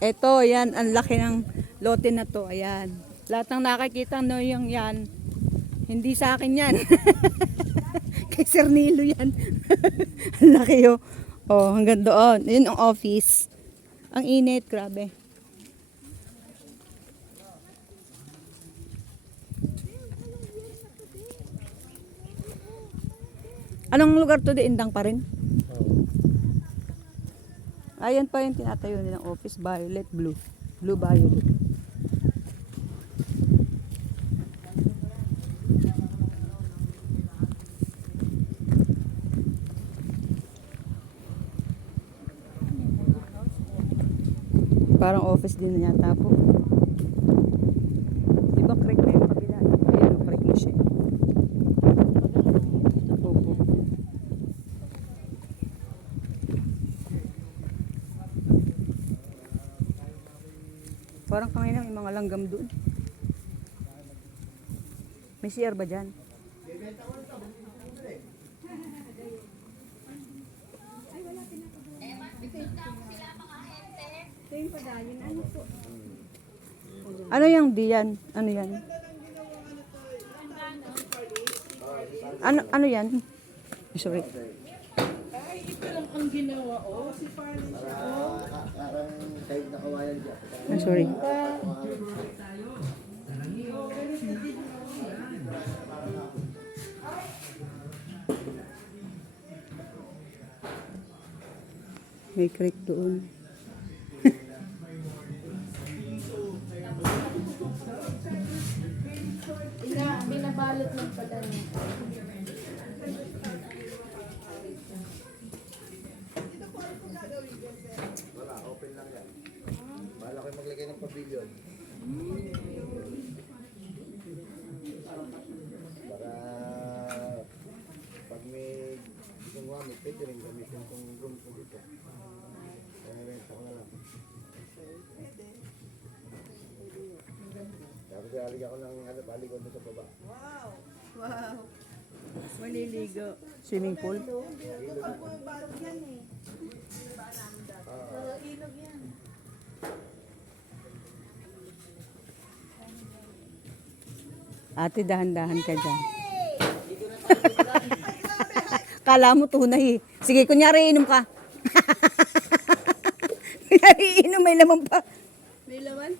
Ito, yan, ang laki ng lote na to. Ayan. Lahat ng nakakita no yung yan. Hindi sa akin yan. Kay Sir Nilo yan. Ang laki oh. Oh, hanggang doon. Yun ang office. Ang init, grabe. Anong lugar to? Indang pa rin? Ayan pa yung tinatayo nilang office. Violet blue. Blue violet. Parang office din na yata po. Diba creek na yung kabila? Ayan, creek na siya. Opo. Parang kanina may mga langgam doon. May CR ba dyan? Ano yung diyan? Ano yan? Ano yan? Sorry. Ay, ito lang ang ginawa, oh. Si Farley siya, oh. Parang kahit nakawayan dyan. Sorry. May creek doon. Binabalot ng pala niya. Wala, open lang yan. Bahala kayo maglagay ng pavilion. Para pag may gustong gamit, pwede rin gamitin kong room ko dito. Kaya renta ko na lang. Tapos alig ako ng alig ko sa baba. Wow. Maliligo. Swimming pool? Ate, dahan-dahan ka dyan. Kala mo tunay eh. Sige, kunyari inom ka. Kunyari inom, may laman pa. May laman?